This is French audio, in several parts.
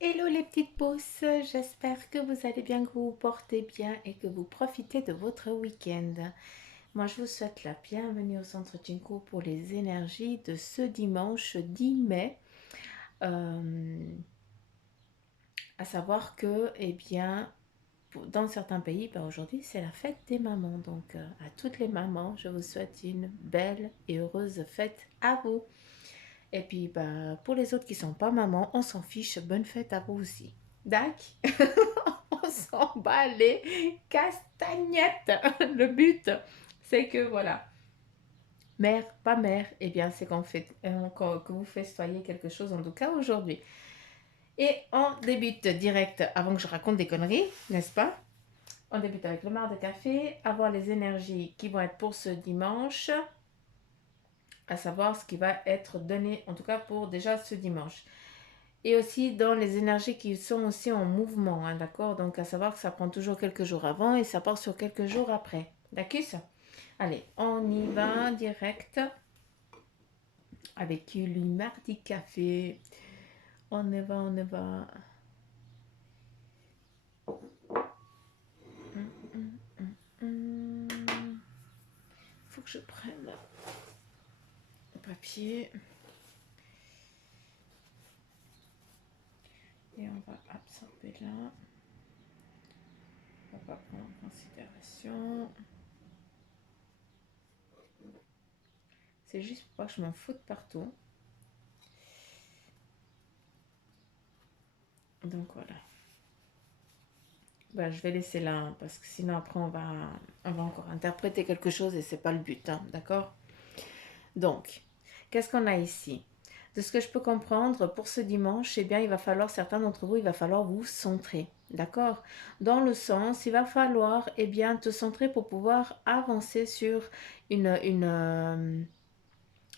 Hello les petites pousses, j'espère que vous allez bien, que vous vous portez bien et que vous profitez de votre week-end. Moi je vous souhaite la bienvenue au Centre Jinko pour les énergies de ce dimanche 10 mai. À savoir que, dans certains pays, aujourd'hui c'est la fête des mamans. Donc à toutes les mamans, je vous souhaite une belle et heureuse fête à vous. Et puis pour les autres qui sont pas mamans, on s'en fiche, bonne fête à vous aussi. D'accord. On s'en bat les castagnettes. Le but, c'est que voilà, mère, pas mère, eh bien, c'est que vous festoyez quelque chose, en tout cas aujourd'hui. Et on débute direct, avant que je raconte des conneries, n'est-ce pas? On débute avec le mar de café, avoir les énergies qui vont être pour ce dimanche, à savoir ce qui va être donné, en tout cas pour déjà ce dimanche. Et aussi dans les énergies qui sont aussi en mouvement, hein, d'accord? Donc à savoir que ça prend toujours quelques jours avant et ça part sur quelques jours après. D'accord? Allez, on y va direct avec le mardi café. On y va, on y va. Faut que je prenne le papier. Et on va absorber là. On va prendre en considération. C'est juste pour pas que je m'en foute partout. Donc voilà. Je vais laisser là, hein, parce que sinon après on va encore interpréter quelque chose et c'est pas le but, hein, d'accord? Donc, qu'est-ce qu'on a ici? De ce que je peux comprendre, pour ce dimanche, eh bien, il va falloir, certains d'entre vous, il va falloir vous centrer, d'accord? Dans le sens, il va falloir, eh bien, te centrer pour pouvoir avancer une,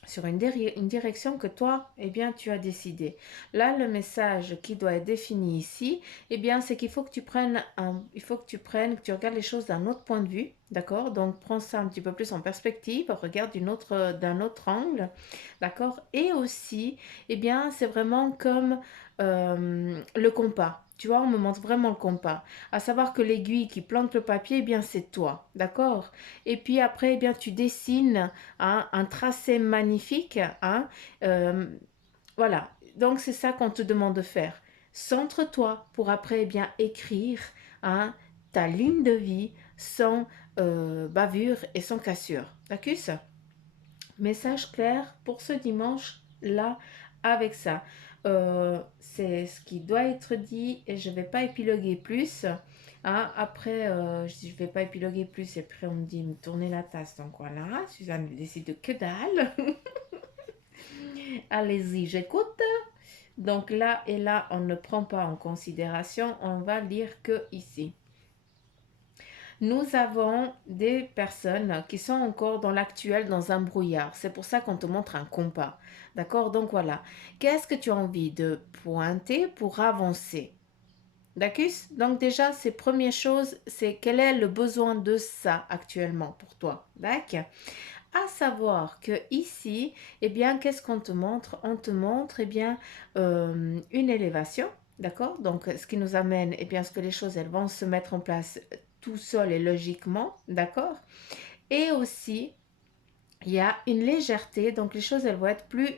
sur une direction que toi, eh bien, tu as décidé. Là, le message qui doit être défini ici, eh bien, c'est qu'il faut que tu prennes, que tu regardes les choses d'un autre point de vue, d'accord? Donc, prends ça un petit peu plus en perspective, regarde d'un autre angle, d'accord? Et aussi, eh bien, c'est vraiment comme le compas. Tu vois, on me montre vraiment le compas. À savoir que l'aiguille qui plante le papier, eh bien, c'est toi, d'accord? Et puis après, eh bien, tu dessines, hein, un tracé magnifique, hein, euh, voilà, donc c'est ça qu'on te demande de faire. Centre-toi pour après, eh bien, écrire, hein, ta ligne de vie sans bavure et sans cassure. D'accord? Message clair pour ce dimanche là avec ça. C'est ce qui doit être dit et je ne vais pas épiloguer plus. Hein, après, je dis je ne vais pas épiloguer plus et après on me dit me tourner la tasse. Donc voilà, Suzanne décide de que dalle. Allez-y, j'écoute. Donc là et là, on ne prend pas en considération, on va lire que ici. Nous avons des personnes qui sont encore dans l'actuel, dans un brouillard. C'est pour ça qu'on te montre un compas. D'accord? Donc voilà. Qu'est-ce que tu as envie de pointer pour avancer? D'accord? Donc déjà, ces premières choses, c'est quel est le besoin de ça actuellement pour toi? D'accord? À savoir que ici, eh bien, qu'est-ce qu'on te montre? On te montre, eh bien, une élévation, d'accord? Donc, ce qui nous amène, eh bien, à ce que les choses, elles vont se mettre en place tout seul et logiquement, d'accord? Et aussi, il y a une légèreté, donc les choses, elles vont être plus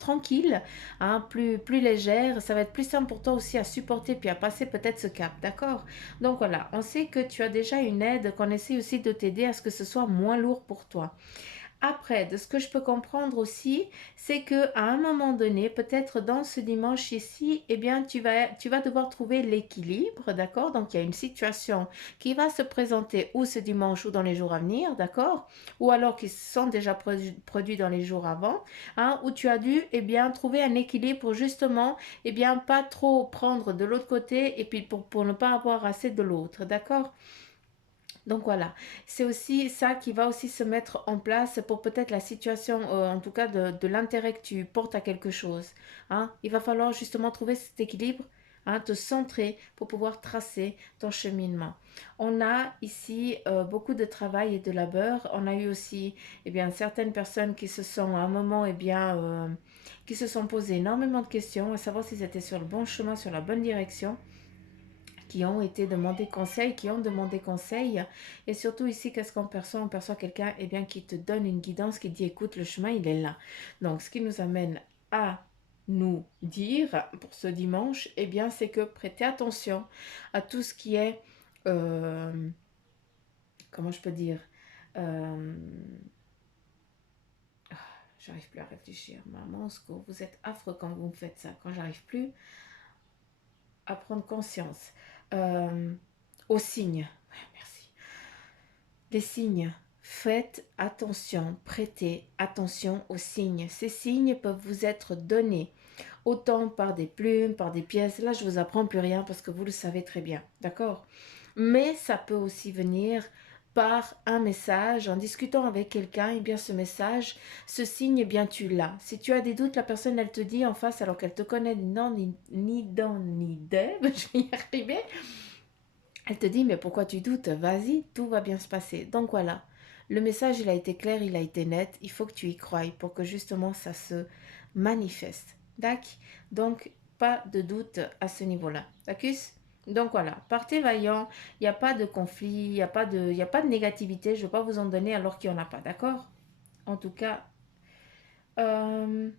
tranquilles, hein, plus légères. Ça va être plus simple pour toi aussi à supporter, puis à passer peut-être ce cap, d'accord? Donc voilà, on sait que tu as déjà une aide, qu'on essaie aussi de t'aider à ce que ce soit moins lourd pour toi. Après, de ce que je peux comprendre aussi, c'est que à un moment donné, peut-être dans ce dimanche ici, eh bien, tu vas devoir trouver l'équilibre, d'accord? Donc, il y a une situation qui va se présenter ou ce dimanche ou dans les jours à venir, d'accord? Ou alors qui sont déjà produits dans les jours avant, hein, où tu as dû, eh bien, trouver un équilibre pour justement, eh bien, pas trop prendre de l'autre côté et puis pour ne pas avoir assez de l'autre, d'accord? Donc voilà, c'est aussi ça qui va aussi se mettre en place pour peut-être la situation, en tout cas de l'intérêt que tu portes à quelque chose. Hein. Il va falloir justement trouver cet équilibre hein, te centrer pour pouvoir tracer ton cheminement. On a ici beaucoup de travail et de labeur. On a eu aussi eh bien, certaines personnes qui se sont à un moment qui se sont posées énormément de questions, à savoir s'ils étaient sur le bon chemin, sur la bonne direction, qui ont été demandés conseil, qui ont demandé conseil. Et surtout ici, qu'est-ce qu'on perçoit? On perçoit quelqu'un eh bien, qui te donne une guidance, qui dit écoute, le chemin, il est là. Donc, ce qui nous amène à nous dire pour ce dimanche, eh bien, c'est que prêtez attention à tout ce qui est, euh, comment je peux dire, euh, j'arrive plus à réfléchir. Maman, vous êtes affreux quand vous me faites ça, quand j'arrive plus à prendre conscience. Euh, Aux signes. Merci. Les signes. Faites attention, prêtez attention aux signes. Ces signes peuvent vous être donnés autant par des plumes, par des pièces. Là, je vous apprends plus rien parce que vous le savez très bien, d'accord? Mais ça peut aussi venir par un message, en discutant avec quelqu'un, et bien ce message, ce signe, eh bien tu l'as. Si tu as des doutes, la personne, elle te dit en face, alors qu'elle te connaît ni dans ni d'elle, je vais y arriver, elle te dit, mais pourquoi tu doutes? Vas-y, tout va bien se passer. Donc voilà, le message, il a été clair, il a été net. Il faut que tu y croies pour que justement ça se manifeste. D'accord? Donc, pas de doute à ce niveau-là. D'accord? Donc voilà, partez vaillant, il n'y a pas de conflit, il y a pas de négativité, je ne vais pas vous en donner alors qu'il n'y en a pas, d'accord? En tout cas, euh,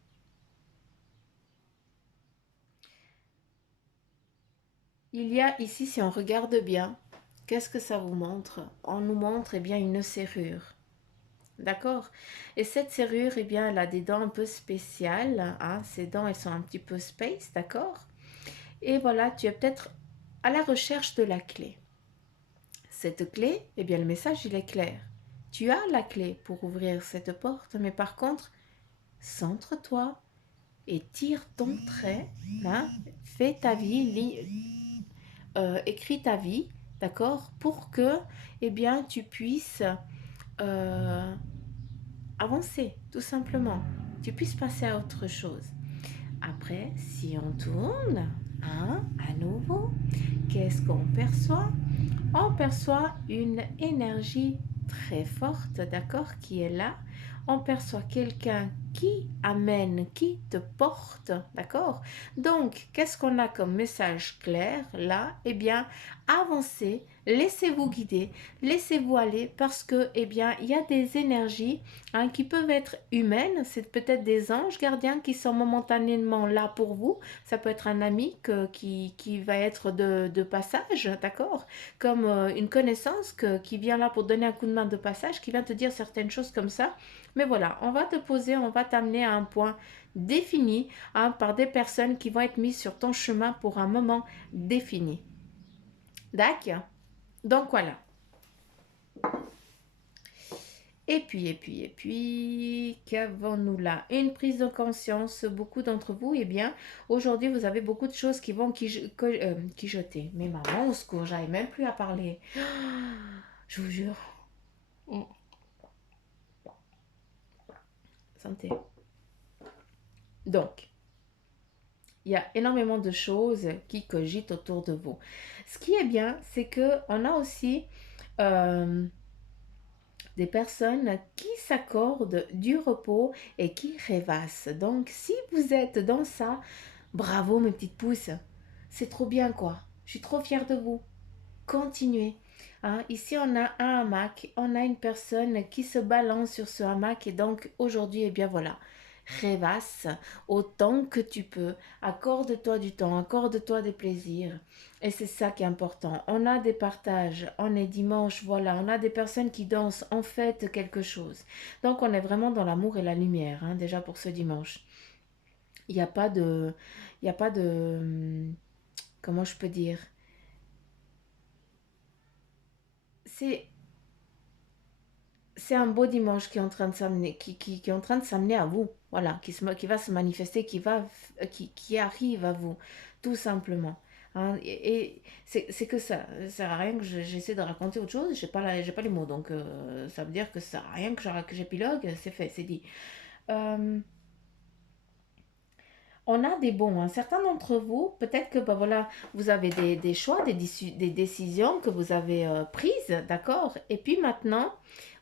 il y a ici, si on regarde bien, qu'est-ce que ça vous montre? On nous montre eh bien une serrure. D'accord. Et cette serrure, eh bien, elle a des dents un peu spéciales. Hein. Ces dents, elles sont un petit peu space, d'accord. Et voilà, tu es peut-être à la recherche de la clé. Cette clé, eh bien, le message, il est clair. Tu as la clé pour ouvrir cette porte, mais par contre, centre-toi et tire ton trait. Hein, fais ta vie, écris ta vie, d'accord, pour que, eh bien, tu puisses euh, avancer, tout simplement. Tu puisses passer à autre chose. Après, si on tourne, hein, à nouveau, qu'est-ce qu'on perçoit? On perçoit une énergie très forte, d'accord, qui est là. On perçoit quelqu'un qui amène, qui te porte, d'accord. Donc, qu'est-ce qu'on a comme message clair là? Eh bien, avancez, laissez-vous guider, laissez-vous aller parce que, eh bien, il y a des énergies hein, qui peuvent être humaines. C'est peut-être des anges gardiens qui sont momentanément là pour vous. Ça peut être un ami qui va être de passage, d'accord, comme une connaissance qui vient là pour donner un coup de main de passage, qui vient te dire certaines choses comme ça. Mais voilà, on va te poser, on va t'amener à un point défini hein, par des personnes qui vont être mises sur ton chemin pour un moment défini. D'accord. Donc voilà. Qu'avons-nous là? Une prise de conscience. Beaucoup d'entre vous, eh bien, aujourd'hui, vous avez beaucoup de choses qui vont qui jeter. Mais maman, au secours, j'arrive même plus à parler. Je vous jure. Mm. Santé. Donc, il y a énormément de choses qui cogitent autour de vous. Ce qui est bien, c'est que on a aussi euh, des personnes qui s'accordent du repos et qui rêvassent. Donc, si vous êtes dans ça, bravo mes petites pousses. C'est trop bien quoi. Je suis trop fière de vous. Continuez. Hein, ici, on a un hamac. On a une personne qui se balance sur ce hamac. Et donc, aujourd'hui, eh bien voilà. Rêvasse autant que tu peux. Accorde-toi du temps. Accorde-toi des plaisirs. Et c'est ça qui est important. On a des partages. On est dimanche. Voilà. On a des personnes qui dansent. En fait quelque chose. Donc, on est vraiment dans l'amour et la lumière. Hein, déjà pour ce dimanche. Il n'y a pas de... Il n'y a pas de... Comment je peux dire? C'est c'est un beau dimanche qui est en train de s'amener, qui est en train de s'amener à vous, voilà, qui va se manifester, qui arrive à vous, tout simplement. Hein, et c'est que ça sert à rien que j'essaie de raconter autre chose, j'ai pas les mots, donc ça veut dire que ça sert à rien que j'épilogue, c'est fait, c'est dit. Euh, On a des bons, hein. Certains d'entre vous, peut-être que bah, voilà, vous avez des choix, des décisions que vous avez prises, d'accord? Et puis maintenant,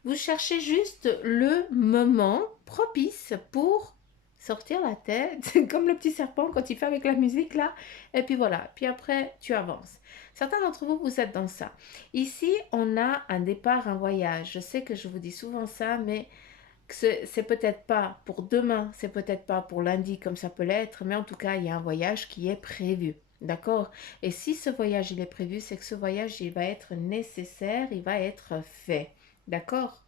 vous cherchez juste le moment propice pour sortir la tête, comme le petit serpent quand il fait avec la musique là. Et puis voilà, puis après, tu avances. Certains d'entre vous, vous êtes dans ça. Ici, on a un départ, un voyage. Je sais que je vous dis souvent ça, mais c'est peut-être pas pour demain, c'est peut-être pas pour lundi comme ça peut l'être, mais en tout cas, il y a un voyage qui est prévu. D'accord? Et si ce voyage il est prévu, c'est que ce voyage il va être nécessaire, il va être fait. D'accord?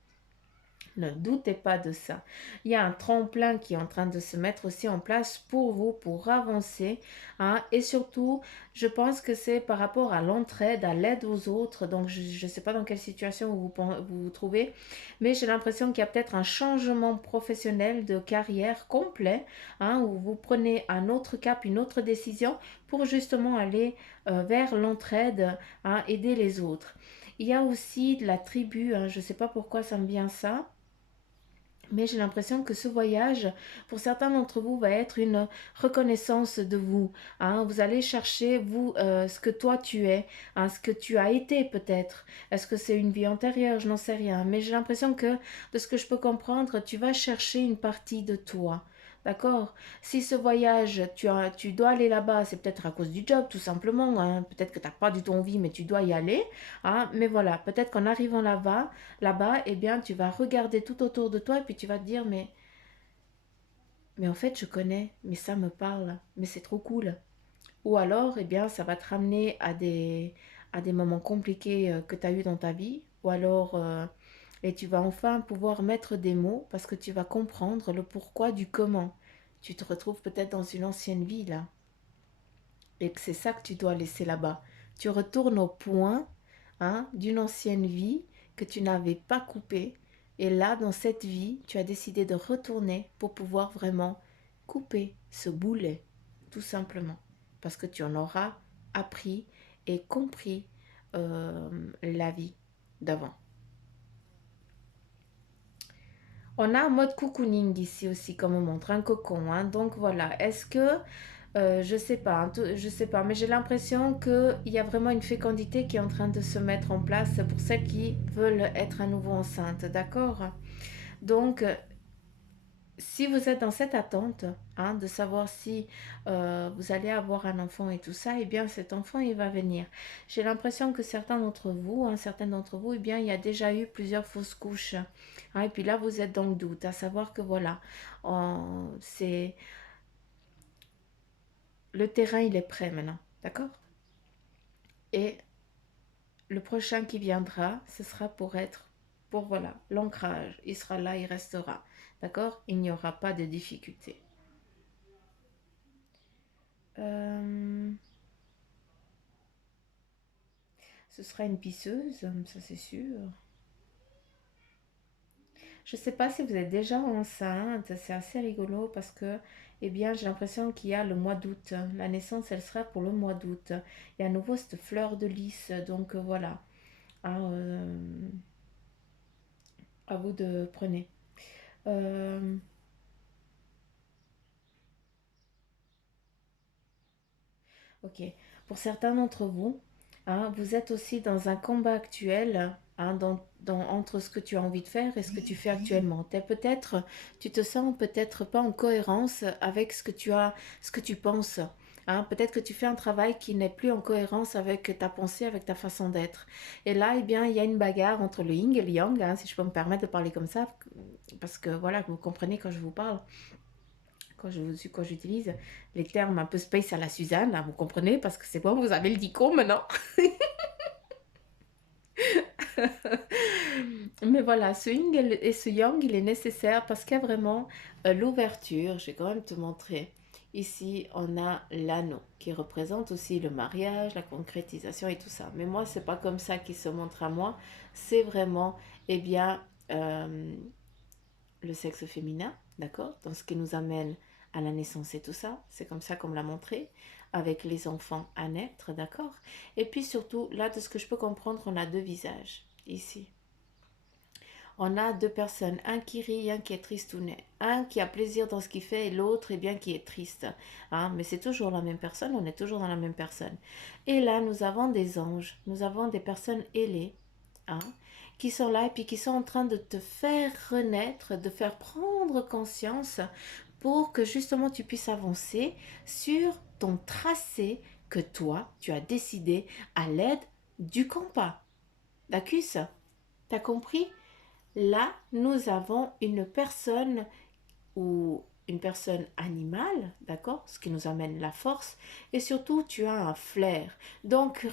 Ne doutez pas de ça. Il y a un tremplin qui est en train de se mettre aussi en place pour vous, pour avancer, hein. Et surtout, je pense que c'est par rapport à l'entraide, à l'aide aux autres. Donc, je ne sais pas dans quelle situation vous vous trouvez, mais j'ai l'impression qu'il y a peut-être un changement professionnel de carrière complet, hein, où vous prenez un autre cap, une autre décision pour justement aller vers l'entraide, hein, aider les autres. Il y a aussi de la tribu, hein, je ne sais pas pourquoi ça me vient ça. Mais j'ai l'impression que ce voyage, pour certains d'entre vous, va être une reconnaissance de vous, hein. Vous allez chercher, vous, ce que toi tu es, hein, ce que tu as été peut-être. Est-ce que c'est une vie antérieure? Je n'en sais rien. Mais j'ai l'impression que, de ce que je peux comprendre, tu vas chercher une partie de toi. D'accord? Si ce voyage, tu dois aller là-bas, c'est peut-être à cause du job, tout simplement, hein. Peut-être que tu n'as pas du tout envie, mais tu dois y aller, hein. Mais voilà, peut-être qu'en arrivant là-bas, eh bien, tu vas regarder tout autour de toi et puis tu vas te dire, mais en fait, je connais, mais ça me parle, mais c'est trop cool. Ou alors, eh bien, ça va te ramener à des moments compliqués que tu as eu dans ta vie. Ou alors, et tu vas enfin pouvoir mettre des mots parce que tu vas comprendre le pourquoi du comment. Tu te retrouves peut-être dans une ancienne vie là et que c'est ça que tu dois laisser là-bas. Tu retournes au point, hein, d'une ancienne vie que tu n'avais pas coupée. Et là, dans cette vie, tu as décidé de retourner pour pouvoir vraiment couper ce boulet, tout simplement. Parce que tu en auras appris et compris la vie d'avant. On a un mode cocooning ici aussi, comme on montre, un cocon, hein. Donc voilà, est-ce que je sais pas, hein, je sais pas, mais j'ai l'impression qu'il y a vraiment une fécondité qui est en train de se mettre en place pour celles qui veulent être à nouveau enceintes, d'accord? Donc, si vous êtes dans cette attente, hein, de savoir si vous allez avoir un enfant et tout ça, eh bien cet enfant il va venir. J'ai l'impression que certains d'entre vous, hein, certaines d'entre vous, eh bien il y a déjà eu plusieurs fausses couches, hein, et puis là vous êtes dans le doute, à savoir que voilà, c'est le terrain il est prêt maintenant, d'accord? Et le prochain qui viendra, ce sera pour être, pour voilà, l'ancrage. Il sera là, il restera. D'accord? Il n'y aura pas de difficulté. Euh, Ce sera une pisseuse, ça c'est sûr. Je ne sais pas si vous êtes déjà enceinte, c'est assez rigolo parce que, eh bien, j'ai l'impression qu'il y a le mois d'août. La naissance, elle sera pour le mois d'août. Il y a à nouveau cette fleur de lys, donc voilà. Ah, à vous de prenez. Euh, Ok. Pour certains d'entre vous, hein, vous êtes aussi dans un combat actuel, hein, entre ce que tu as envie de faire et ce que tu fais actuellement. Peut-être, tu te sens peut-être pas en cohérence avec ce que tu as, ce que tu penses. Hein. Peut-être que tu fais un travail qui n'est plus en cohérence avec ta pensée, avec ta façon d'être. Et là, eh bien, il y a une bagarre entre le yin et le yang, hein, si je peux me permettre de parler comme ça, parce que voilà, vous comprenez quand je vous parle quand j'utilise les termes un peu space à la Suzanne, là, vous comprenez, parce que c'est bon, vous avez le dico maintenant. Mais voilà, ce yin et ce yang, il est nécessaire parce qu'il y a vraiment l'ouverture. Je vais quand même te montrer. Ici, on a l'anneau qui représente aussi le mariage, la concrétisation et tout ça. Mais moi, c'est pas comme ça qu'il se montre à moi. C'est vraiment, eh bien, le sexe féminin, d'accord? Dans ce qui nous amène à la naissance et tout ça. C'est comme ça qu'on me l'a montré, avec les enfants à naître, d'accord? Et puis surtout, là, de ce que je peux comprendre, on a deux visages, ici. on a deux personnes, un qui rit, un qui est tristounet, un qui a plaisir dans ce qu'il fait et l'autre eh bien qui est triste. Hein, mais c'est toujours la même personne, on est toujours dans la même personne. Et là, nous avons des anges, nous avons des personnes ailées, hein, qui sont là et puis qui sont en train de te faire renaître, de faire prendre conscience pour que justement tu puisses avancer sur ton tracé que toi, tu as décidé à l'aide du compas. D'accord? T'as compris? Là, nous avons une personne ou une personne animale, d'accord? Ce qui nous amène la force. Et surtout, tu as un flair. Donc,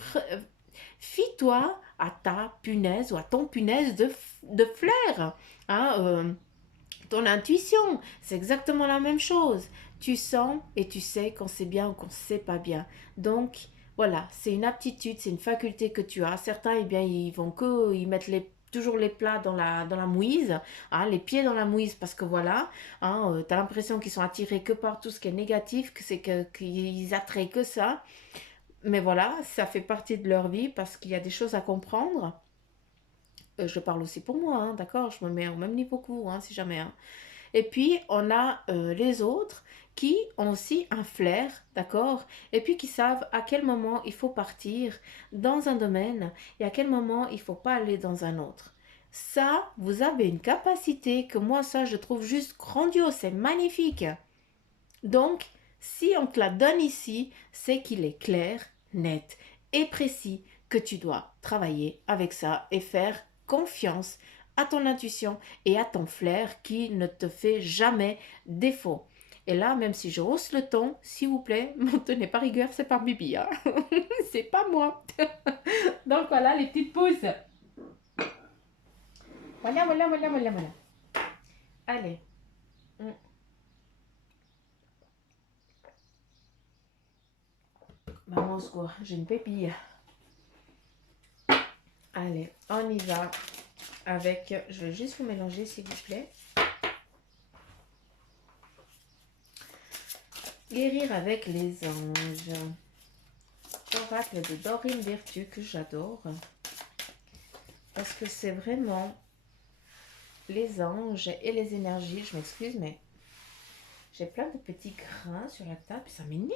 fie-toi à ta punaise ou à ton punaise de flair. Hein, ton intuition, c'est exactement la même chose. Tu sens et tu sais quand c'est bien ou quand c'est pas bien. Donc, voilà, c'est une aptitude, c'est une faculté que tu as. Certains, eh bien, ils mettent toujours les plats dans la mouise, hein, les pieds dans la mouise parce que voilà, hein, tu as l'impression qu'ils sont attirés que par tout ce qui est négatif, que c'est qu'ils attraient que ça. Mais voilà, ça fait partie de leur vie parce qu'il y a des choses à comprendre. Je parle aussi pour moi, hein, d'accord? Je me mets au même niveau que vous, hein, si jamais. Hein. Et puis, on a les autres qui ont aussi un flair, d'accord? Et puis qui savent à quel moment il faut partir dans un domaine et à quel moment il ne faut pas aller dans un autre. Ça, vous avez une capacité que moi, ça, je trouve juste grandiose, c'est magnifique. Donc, si on te la donne ici, c'est qu'il est clair, net et précis que tu dois travailler avec ça et faire confiance à ton intuition et à ton flair qui ne te fait jamais défaut. Et là, même si je hausse le ton, s'il vous plaît, m'en tenez pas rigueur, c'est pas Bibi, hein. C'est pas moi. Donc voilà les petites pousses. Voilà, voilà, voilà, voilà, voilà. Allez. Maman, quoi, j'ai une pépille. Allez, on y va avec, je vais juste vous mélanger s'il vous plaît. Guérir avec les anges. Oracle de Dorine Virtue que j'adore. Parce que c'est vraiment les anges et les énergies. Je m'excuse, mais j'ai plein de petits grains sur la table et ça m'énerve.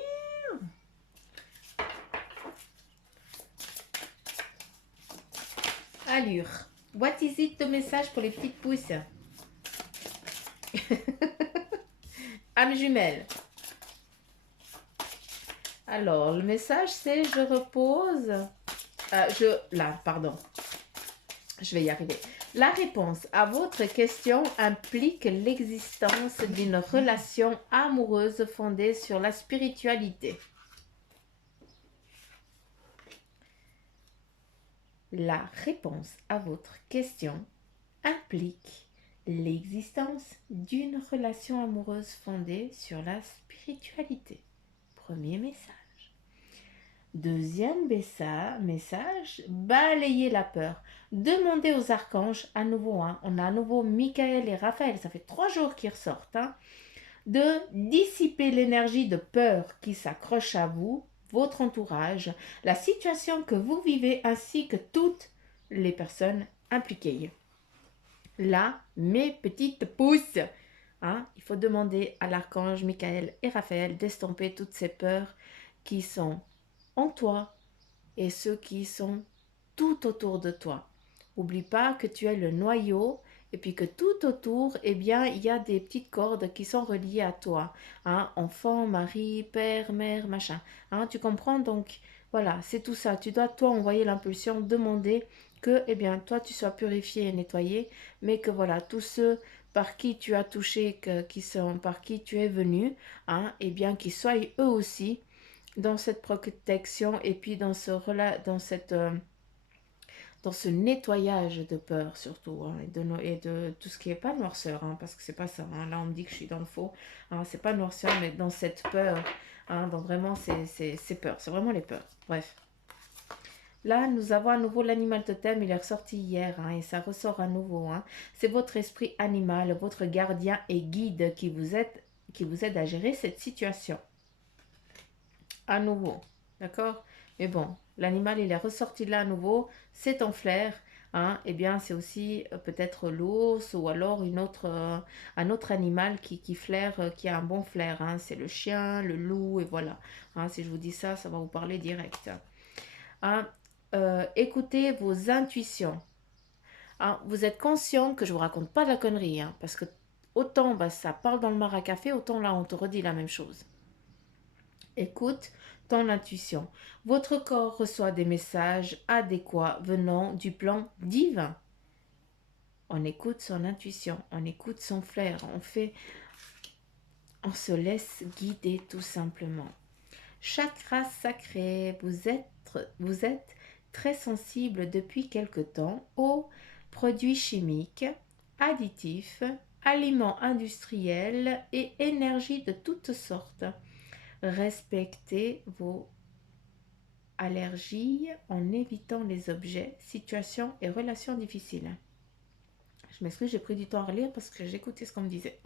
Allure. What is it, le message pour les petites pousses? Âme jumelle. Alors, le message c'est je repose. Pardon. Je vais y arriver. La réponse à votre question implique l'existence d'une relation amoureuse fondée sur la spiritualité. La réponse à votre question implique l'existence d'une relation amoureuse fondée sur la spiritualité. Premier message. Deuxième message, balayez la peur. Demandez aux archanges, à nouveau, hein, on a à nouveau Michael et Raphaël, ça fait 3 jours qu'ils ressortent, hein, de dissiper l'énergie de peur qui s'accroche à vous, votre entourage, la situation que vous vivez ainsi que toutes les personnes impliquées. Là, mes petites pousses, hein, il faut demander à l'archange Michael et Raphaël d'estomper toutes ces peurs qui sont en toi et ceux qui sont tout autour de toi. N'oublie pas que tu es le noyau et puis que tout autour, eh bien, il y a des petites cordes qui sont reliées à toi. Hein, enfant, mari, père, mère, machin. Hein, tu comprends? Donc, voilà, c'est tout ça. Tu dois, toi, envoyer l'impulsion, demander que, eh bien, toi, tu sois purifié et nettoyé, mais que, voilà, tous ceux par qui tu as touché, par qui tu es venu, hein, eh bien, qu'ils soient eux aussi dans cette protection et puis dans dans ce nettoyage de peur surtout, hein, et de tout ce qui n'est pas noirceur, hein, parce que c'est pas ça, hein, là on me dit que je suis dans le faux, hein, c'est pas noirceur, mais dans cette peur, hein, donc vraiment c'est peur, c'est vraiment les peurs, bref. Là, nous avons à nouveau l'animal totem, il est ressorti hier, hein, et ça ressort à nouveau, hein. C'est votre esprit animal, votre gardien et guide qui vous aide à gérer cette situation. À nouveau, d'accord? Mais bon, l'animal, il est ressorti là à nouveau, c'est ton flair, hein, eh bien, c'est aussi peut-être l'ours ou alors un autre animal qui flaire, qui a un bon flair, hein. C'est le chien, le loup, et voilà. Hein, si je vous dis ça, ça va vous parler direct. Hein. Écoutez vos intuitions. Hein. Vous êtes conscient que je vous raconte pas de la connerie, hein, parce que autant bah, ça parle dans le mar à café, autant là on te redit la même chose. Écoute ton intuition. Votre corps reçoit des messages adéquats venant du plan divin. On écoute son intuition, on écoute son flair, on se laisse guider tout simplement. Chakra sacré, vous êtes très sensible depuis quelque temps aux produits chimiques, additifs, aliments industriels et énergie de toutes sortes. Respectez vos allergies en évitant les objets, situations et relations difficiles. Je m'excuse, j'ai pris du temps à relire parce que j'écoutais ce qu'on me disait.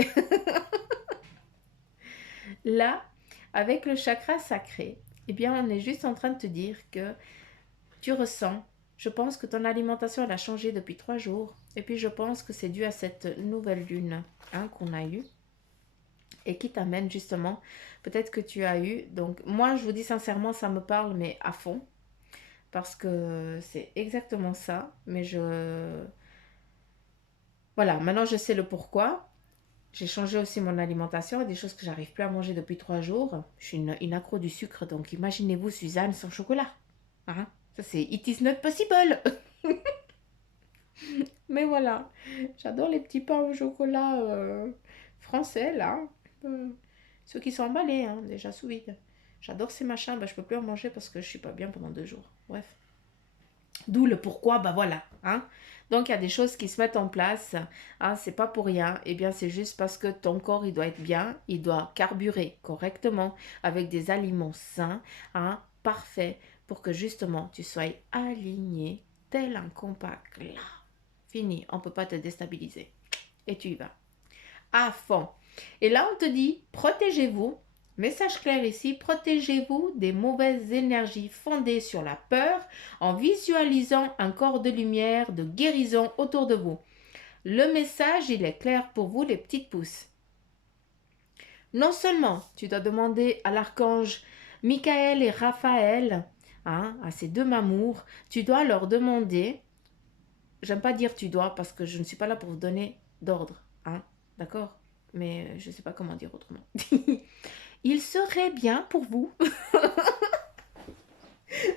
Là, avec le chakra sacré, eh bien, on est juste en train de te dire que tu ressens, je pense que ton alimentation elle a changé depuis 3 jours. Et puis, je pense que c'est dû à cette nouvelle lune, hein, qu'on a eue et qui t'amène justement, peut-être que tu as eu. Donc, moi, je vous dis sincèrement, ça me parle, mais à fond. Parce que c'est exactement ça. Mais voilà, maintenant je sais le pourquoi. J'ai changé aussi mon alimentation, il y a des choses que j'arrive plus à manger depuis 3 jours. Je suis une accro du sucre, donc imaginez-vous Suzanne sans chocolat. Hein. Ça c'est it is not possible. Mais voilà, j'adore les petits pains au chocolat français là. Euh, Ceux qui sont emballés, hein, déjà sous vide. J'adore ces machins, bah, je peux plus en manger parce que je suis pas bien pendant 2 jours. Bref. D'où le pourquoi, bah voilà. Hein. Donc il y a des choses qui se mettent en place, hein, c'est pas pour rien, et bien c'est juste parce que ton corps il doit être bien, il doit carburer correctement avec des aliments sains, hein, parfaits, pour que justement tu sois aligné tel un compact. Là, fini, on peut pas te déstabiliser. Et tu y vas. À fond. Et là on te dit, protégez-vous. Message clair ici, protégez-vous des mauvaises énergies fondées sur la peur en visualisant un corps de lumière, de guérison autour de vous. Le message, il est clair pour vous, les petites pousses. Non seulement tu dois demander à l'archange Michael et Raphaël, hein, à ces deux mamours, tu dois leur demander, j'aime pas dire tu dois parce que je ne suis pas là pour vous donner d'ordre, hein, d'accord? Mais je ne sais pas comment dire autrement. Il serait bien pour vous,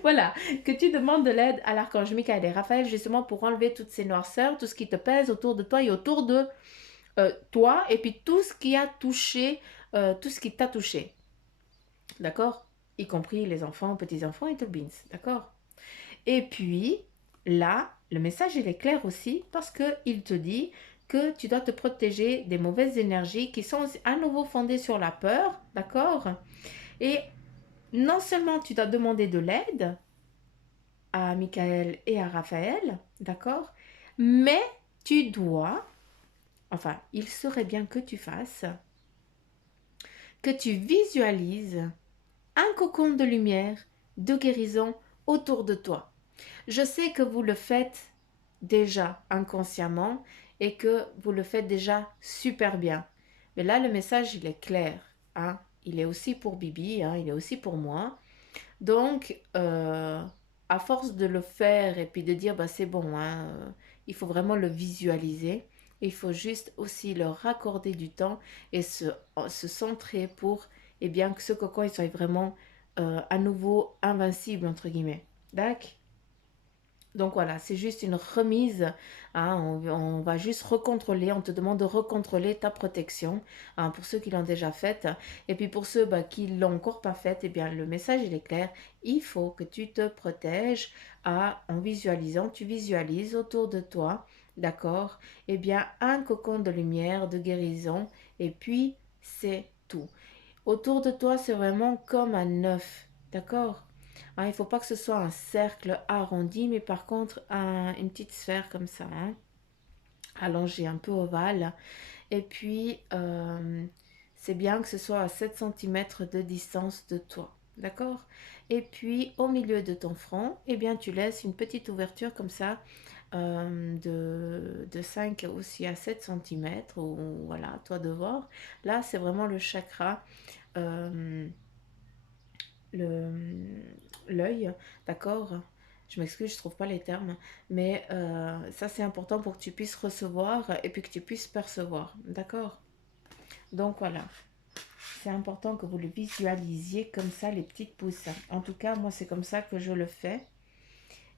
voilà, que tu demandes de l'aide à l'archange Michael et Raphaël justement pour enlever toutes ces noirceurs, tout ce qui te pèse autour de toi et autour de toi, et puis tout ce qui a touché, tout ce qui t'a touché, d'accord? Y compris les enfants, petits-enfants et tout le beans, d'accord? Et puis, là, le message il est clair aussi parce qu'il te dit que tu dois te protéger des mauvaises énergies qui sont à nouveau fondées sur la peur, d'accord? Et non seulement tu dois demander de l'aide à Michael et à Raphaël, d'accord? Mais tu dois, enfin, il serait bien que tu fasses, que tu visualises un cocon de lumière, de guérison autour de toi. Je sais que vous le faites déjà inconsciemment et que vous le faites déjà super bien. Mais là, le message, il est clair. Hein? Il est aussi pour Bibi, hein? Il est aussi pour moi. Donc, à force de le faire et puis de dire, bah, c'est bon, hein, il faut vraiment le visualiser. Il faut juste aussi leur accorder du temps et se centrer pour eh bien, que ce cocon il soit vraiment à nouveau invincible, entre guillemets. D'accord? Donc voilà, c'est juste une remise. Hein, on va juste recontrôler. On te demande de recontrôler ta protection, hein, pour ceux qui l'ont déjà faite. Et puis pour ceux bah, qui ne l'ont encore pas faite, eh bien, le message il est clair. Il faut que tu te protèges en visualisant. Tu visualises autour de toi, d'accord? Eh bien, un cocon de lumière, de guérison. Et puis, c'est tout. Autour de toi, c'est vraiment comme un œuf, d'accord? Hein, il ne faut pas que ce soit un cercle arrondi, mais par contre une petite sphère comme ça, hein, allongée, un peu ovale. Et puis, c'est bien que ce soit à 7 cm de distance de toi. D'accord? Et puis, au milieu de ton front, eh bien, tu laisses une petite ouverture comme ça, de 5 aussi à 7 centimètres, ou voilà, toi de voir. Là, c'est vraiment le chakra, euh, l'œil, d'accord? Je m'excuse, je trouve pas les termes, mais ça c'est important pour que tu puisses recevoir et puis que tu puisses percevoir, d'accord? Donc voilà, c'est important que vous le visualisiez comme ça, les petites pousses. En tout cas, moi c'est comme ça que je le fais,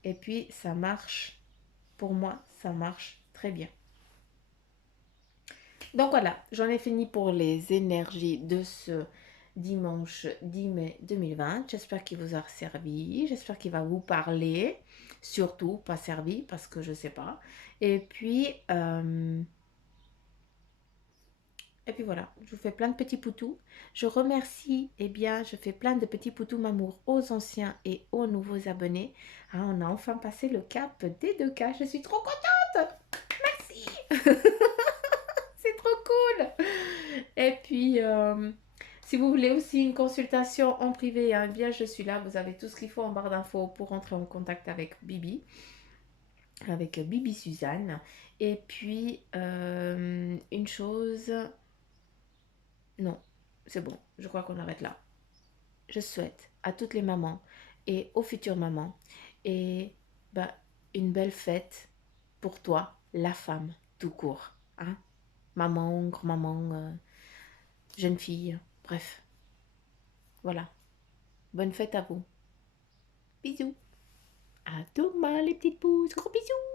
et puis ça marche, pour moi ça marche très bien. Donc voilà, j'en ai fini pour les énergies de ce dimanche 10 mai 2020. J'espère qu'il vous a servi, j'espère qu'il va vous parler, surtout pas servi parce que je sais pas. Et puis, euh, et puis voilà, je vous fais plein de petits poutous. Je remercie, eh bien, je fais plein de petits poutous Mamour aux anciens et aux nouveaux abonnés. Ah, on a enfin passé le cap des 2K, je suis trop contente. Merci. C'est trop cool. Et puis, si vous voulez aussi une consultation en privé, hein, bien je suis là. Vous avez tout ce qu'il faut en barre d'infos pour entrer en contact avec Bibi, avec Bibi Suzanne. Et puis, une chose, non, c'est bon, je crois qu'on arrête là. Je souhaite à toutes les mamans et aux futures mamans et bah, une belle fête pour toi, la femme, tout court. Hein? Maman, grand-maman, jeune fille, bref. Voilà. Bonne fête à vous. Bisous. À demain les petites pousses. Gros bisous.